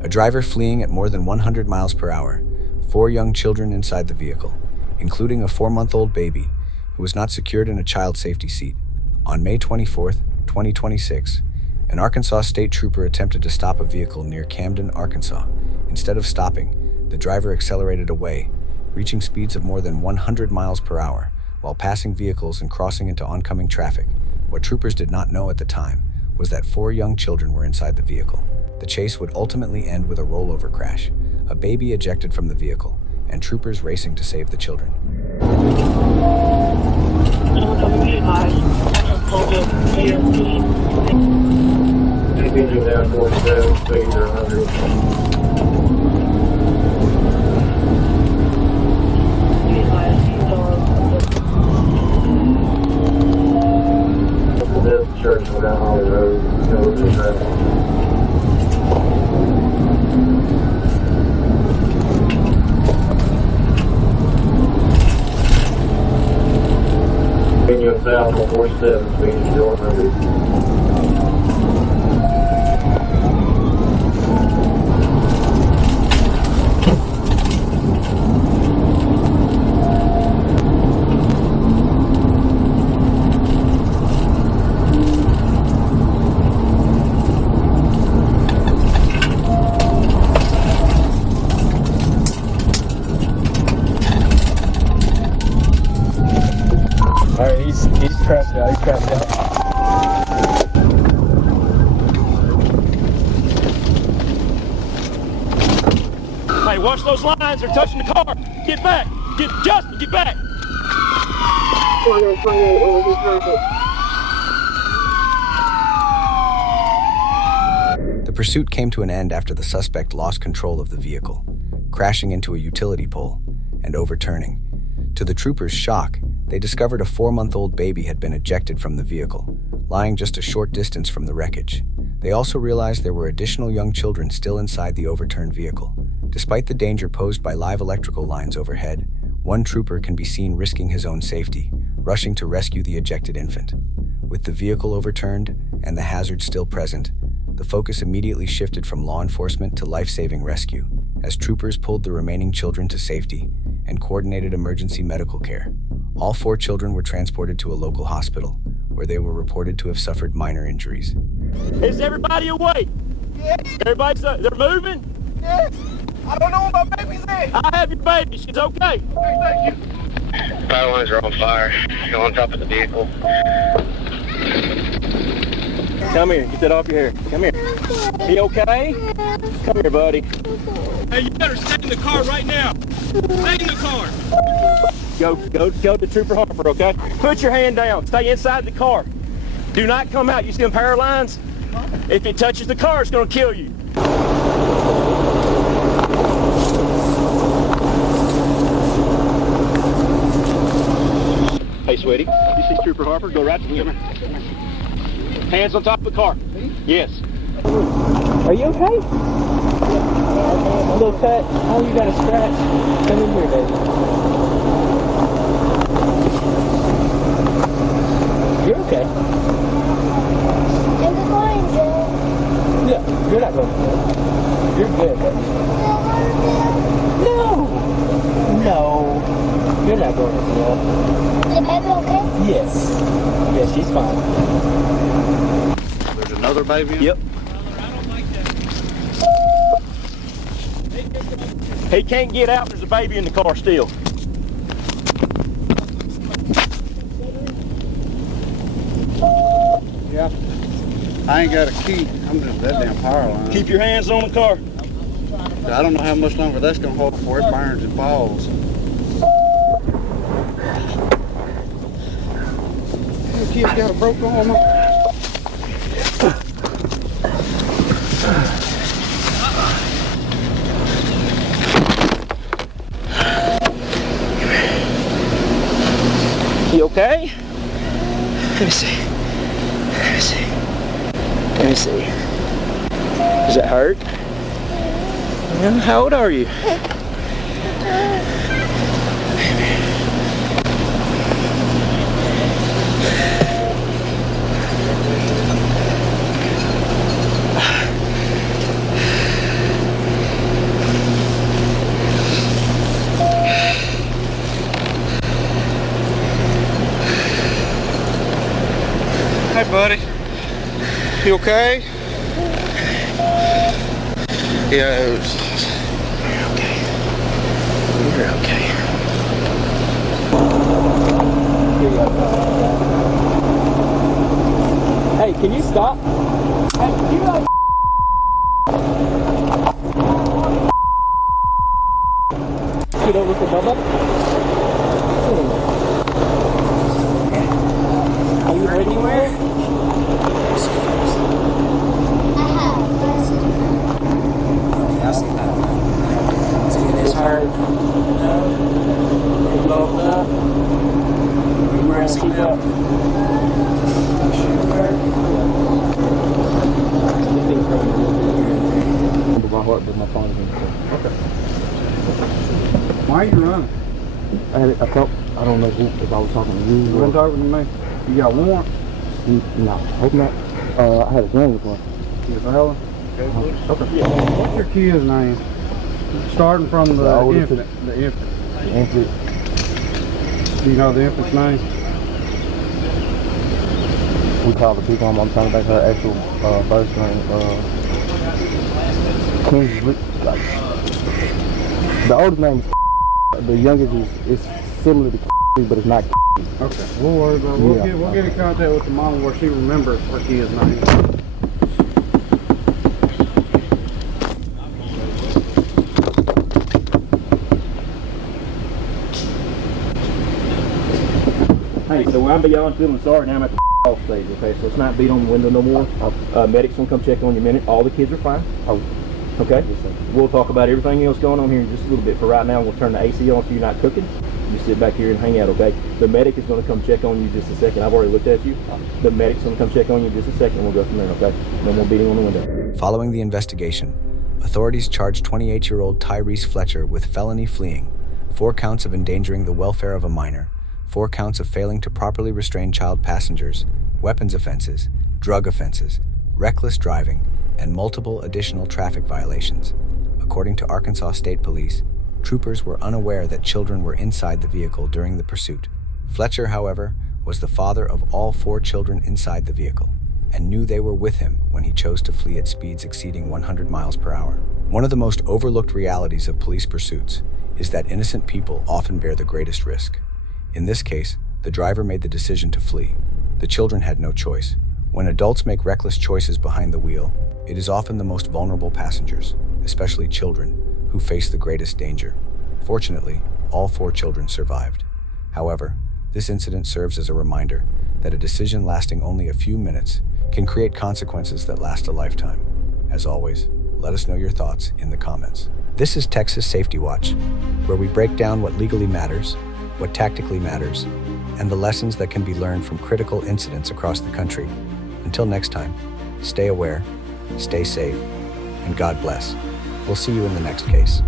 A driver fleeing at more than 100 miles per hour, 4 young children inside the vehicle, including a 4-month-old baby who was not secured in a child safety seat. On May 24, 2026, an Arkansas state trooper attempted to stop a vehicle near Camden, Arkansas. Instead of stopping, the driver accelerated away, reaching speeds of more than 100 miles per hour while passing vehicles and crossing into oncoming traffic. What troopers did not know at the time was that 4 young children were inside the vehicle. The chase would ultimately end with a rollover crash, a baby ejected from the vehicle, and troopers racing to save the children. Church go down Holly Road, go to the traffic. Continuing south on 47, speed to 100. He's crashed out. Hey, watch those lines. They're touching the car. Get back. Justin, get back. 28 over this The pursuit came to an end after the suspect lost control of the vehicle, crashing into a utility pole and overturning. To the troopers' shock, they discovered a 4-month-old baby had been ejected from the vehicle, lying just a short distance from the wreckage. They also realized there were additional young children still inside the overturned vehicle. Despite the danger posed by live electrical lines overhead, one trooper can be seen risking his own safety, rushing to rescue the ejected infant. With the vehicle overturned and the hazard still present, the focus immediately shifted from law enforcement to life-saving rescue, as troopers pulled the remaining children to safety and coordinated emergency medical care. All 4 children were transported to a local hospital, where they were reported to have suffered minor injuries. Is everybody awake? Yes. They're moving? Yes. I don't know where my baby's at. I have your baby. She's okay. Okay, thank you. Power lines are on fire. Go on top of the vehicle. Come here. Get that off your hair. Come here. He okay? Come here, buddy. Hey, you better stay in the car right now. Stay in the car. Go to Trooper Harper, okay? Put your hand down. Stay inside the car. Do not come out. You see them power lines? If it touches the car, it's going to kill you. Hey, sweetie. You see Trooper Harper? Go right to him. Hands on top of the car. Yes. Are you okay? A little cut. Oh, you got a scratch. Come in here, baby. You're okay. I'm going to. Yeah, you're not going to. You're good, baby. No. You're not going to jail. Is baby okay? Yes. Yes, she's fine. There's another baby? Yep. He can't get out. There's a baby in the car still. Yeah. I ain't got a key. I'm just that damn power line. Keep your hands on the car. I don't know how much longer that's gonna hold before it burns and falls. Your kid's got a broke arm. You okay? Let me see. Does it hurt? Yeah, how old are you? Hey, buddy. You okay? Yeah, it was... You're okay. You're okay. Hey, can you stop? Hey, you know. Get over to Bubba. Are you ready anywhere? It's hard. Load up. You wearing a seatbelt? My heart, but my phone is in. Okay. Why are you running? I felt, I don't know if I was talking to you. You been talking to me? You got warrant? No, hope not. I had a gun with one. You felon? Okay. What's your kid's name? Starting from the infant. The infant. Infant. Do you know the infant's name? We call the people. I'm trying to make her actual first name. The oldest name is the youngest is similar to but it's not. Okay, we'll worry about it. We'll get in contact with the mom where she remembers her kid's name. Hey, so I'm beyond feeling sorry now. I'm at the off stage, okay? So it's not beat on the window no more. Medics will come check on you in a minute. All the kids are fine. Oh. Okay? We'll talk about everything else going on here in just a little bit. For right now, we'll turn the AC on so you're not cooking. You sit back here and hang out, okay? The medic is going to come check on you just a second. I've already looked at you. The medic's going to come check on you just a second and we'll go from there, okay? No more beating on the window. Following the investigation, authorities charged 28-year-old Tyrice Fletcher with felony fleeing, 4 counts of endangering the welfare of a minor, 4 counts of failing to properly restrain child passengers, weapons offenses, drug offenses, reckless driving, and multiple additional traffic violations. According to Arkansas State Police, troopers were unaware that children were inside the vehicle during the pursuit. Fletcher, however, was the father of all 4 children inside the vehicle and knew they were with him when he chose to flee at speeds exceeding 100 miles per hour. One of the most overlooked realities of police pursuits is that innocent people often bear the greatest risk. In this case, the driver made the decision to flee. The children had no choice. When adults make reckless choices behind the wheel, it is often the most vulnerable passengers, especially children, who face the greatest danger. Fortunately, all 4 children survived. However, this incident serves as a reminder that a decision lasting only a few minutes can create consequences that last a lifetime. As always, let us know your thoughts in the comments. This is Texas Safety Watch, where we break down what legally matters, what tactically matters, and the lessons that can be learned from critical incidents across the country. Until next time, stay aware, stay safe, and God bless. We'll see you in the next case.